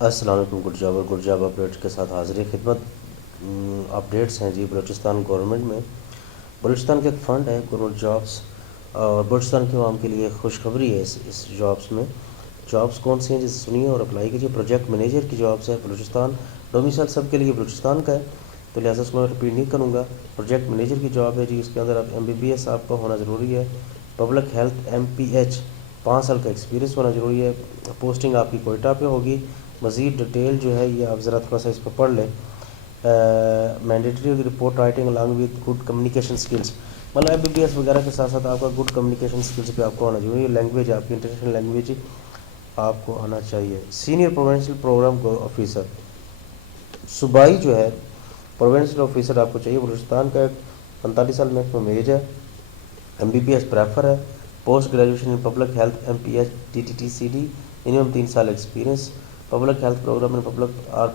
السلام علیکم. Good job updates کے ساتھ حاضر خدمت. اپڈیٹس ہیں جی. بلوچستان گورنمنٹ میں بلوچستان کا ایک فنڈ ہے گورنمنٹ جابس، اور بلوچستان کے عوام کے لیے خوشخبری ہے. اس جابس میں جابس کون سی ہیں جسے سنیے اور اپلائی کیجیے. پروجیکٹ مینیجر کی جابس ہے. بلوچستان ڈومیسائل سب کے لیے بلوچستان کا ہے، تو لہٰذا اس کو میں رپیٹ نہیں کروں گا. پروجیکٹ مینیجر کی جاب ہے جی. اس کے اندر آپ MBBS آپ کا ہونا ضروری ہے. پبلک ہیلتھ MPH 5 سال کا ایکسپیرینس ہونا ضروری ہے. پوسٹنگ آپ کی کوئٹہ پہ ہوگی. مزید ڈیٹیل جو ہے یہ آپ ذرا تھوڑا سا اس کو پڑھ لیں. Mandatory report writing along with good communication skills, مطلب MBBS وغیرہ کے ساتھ ساتھ آپ کا گڈ کمیونیکیشن اسکلس پہ آپ کو آنا چاہیے. لینگویج آپ کی انٹرنیشنل لینگویج آپ کو آنا چاہیے. سینئر پروونشل پروگرام آفیسر، صوبائی جو ہے پروونشل آفیسر آپ کو چاہیے. بلوچستان کا 45 سال میکسیمم ایج ہے. MBBS پریفر ہے. Post graduation in public health MPH TTTCD، minimum 3 سال ایکسپیرینس. پبلک ہیلتھ پروگرام میں پبلک اور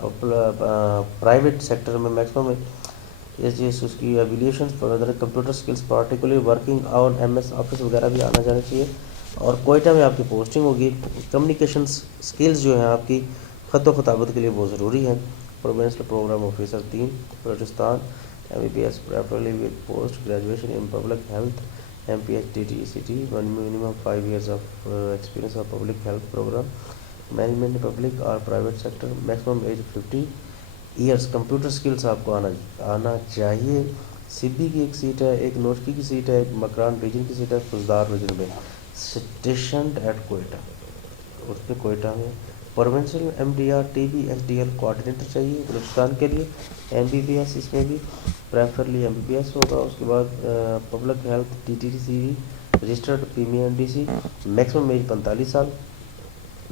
پرائیویٹ سیکٹر میں میکسیمم اس کی ایویلیشن computer skills particularly working on MS office وغیرہ بھی آنا جانا چاہیے. اور کوئٹہ میں آپ کی پوسٹنگ ہوگی. کمیونیکیشن اسکلز جو ہیں آپ کی خط و خطابت کے لیے بہت ضروری ہیں. Provincial program officer 3 Balochistan. MBBS preferably with post graduation in public health MPH TTCD, minimum 5 years of experience of public health program management in public or private sector, maximum age 50 years. Computer skills آپ کو آنا چاہیے. سبی کی ایک set ہے، ایک نوشکی کی seat ہے، ایک مکران ریجن کی سیٹ ہے. فوزدار ریجن میں اسٹیشنڈ ایٹ کوئٹہ، اس پہ کوئٹہ میں. Provincial MDR TB SDL coordinator چاہیے بلوچستان کے لیے. MBBS اس میں بھی پریفرلی MBBS ہوگا. اس کے بعد public health TTTCD registered PMDC، maximum age 45 سال.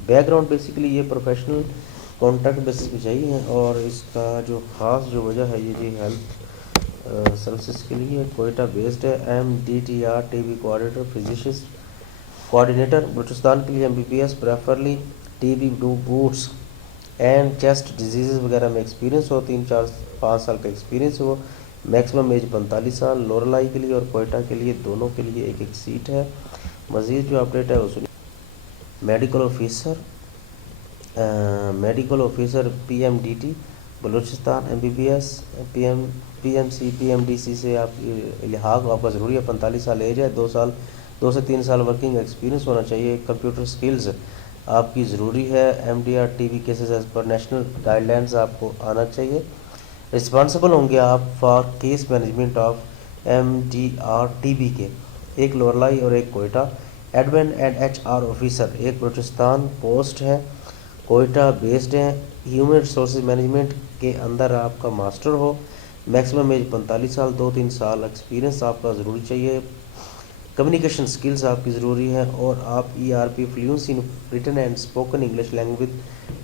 بیک گراؤنڈ بیسیکلی یہ پروفیشنل کانٹیکٹ بیسس پہ چاہیے، اور اس کا جو خاص جو وجہ ہے یہ جی ہیلتھ سروسز کے لیے کوئٹہ بیسڈ ہے. MDTR TB coordinator physicist coordinator Balochistan کے لیے. MBBS preferably TB DOTS and chest diseases وغیرہ میں ایکسپیرینس ہو. 3-4-5 سال کا ایکسپیرینس ہو. میکسیمم ایج 45 سال. لورلائی کے لیے اور کوئٹہ کے لیے دونوں کے لیے ایک ایک سیٹ ہے. مزید جو اپڈیٹ ہے وہ سنیے. Medical officer PMDT Balochistan. MBBS PMC PMDC سے آپ کی لحاق آپ کا ضروری ہے. 45 سال ایج ہے. 2 سے 3 سال ورکنگ ایکسپیرینس ہونا چاہیے. کمپیوٹر سکلز آپ کی ضروری ہے. MDR TB cases as per national guide lines آپ کو آنا چاہیے. رسپانسبل ہوں گے آپ for case management of MDR TB کے. ایک لورلائی اور ایک Quetta. Admin and HR officer ایک بلوچستان پوسٹ ہے، کوئٹہ بیسڈ ہیں. ہیومن ریسورسز مینجمنٹ کے اندر آپ کا ماسٹر ہو. میکسیمم ایج 45 سال. 2-3 سال ایکسپیرینس آپ کا ضروری چاہیے. کمیونیکیشن سکلز آپ کی ضروری ہے، اور آپ ERP fluency in written and spoken English language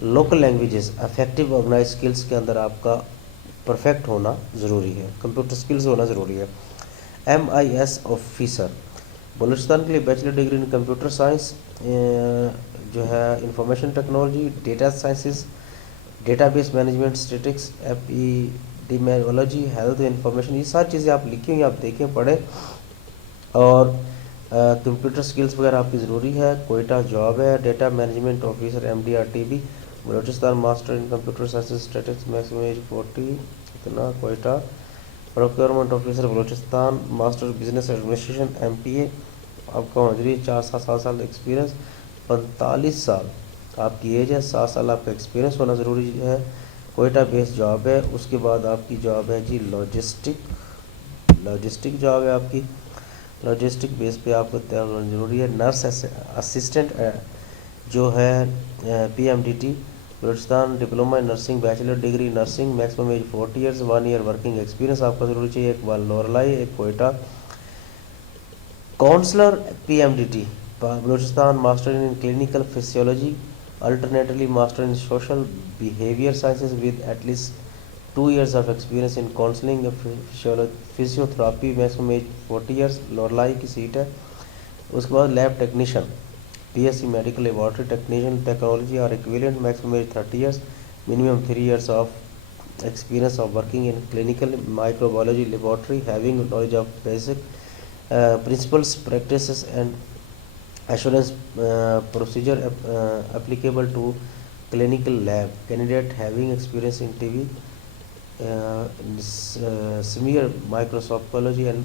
local languages effective organize skills کے اندر آپ کا پرفیکٹ ہونا ضروری ہے. کمپیوٹر سکلز ہونا ضروری ہے. MIS آفیسر بلوچستان کے لیے bachelor degree in computer science جو ہے information technology, data sciences, data base management, statics, epidemiology, health information, یہ ساری چیزیں آپ لکھی ہوئی آپ دیکھیں پڑھیں. اور کمپیوٹر سکلز وغیرہ آپ کی ضروری ہے. کوئٹہ جاب ہے. Data management officer MDR TB Balochistan. Master in computer sciences statistics, maximum age 40 اتنا. Quetta. Procurement officer Balochistan. Master business administration MPA آپ کا ہونا ضروری. 4-7 سال ایکسپیرینس. 45 سال آپ کی ایج ہے. 7 سال آپ کا ایکسپیرینس ہونا ضروری ہے. کوئٹہ بیس جاب ہے. اس کے بعد آپ کی جاب ہے جی لاجسٹک جاب ہے آپ کی. لاجسٹک بیس پہ آپ کو تیار ہونا ضروری ہے. نرس اسسٹنٹ جو ہے PMDT Balochistan. Diploma in nursing, bachelor degree nursing, maximum age 40 years. 1 year working experience آپ کا ضروری چاہیے. ایک بار لورلائی، ایک Quetta. Counsellor PMDT Balochistan. Master in clinical physiology, alternately master in social behaviour sciences with at least 2 years of experience in counseling physiotherapy. Maximum age 40 years. Loralai کی seat ہے. اس کے بعد lab technician PSc medical laboratory technician technology اور equivalent. Maximum age 30 years. Minimum 3 years of experience of working in clinical microbiology laboratory. Having knowledge of basic principles, practices and assurance procedure applicable to clinical lab candidate having experience in TV, smear microbiology and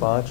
5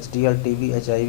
HDL TV HIV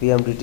PMDT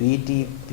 PTP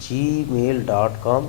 @gmail.com।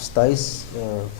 27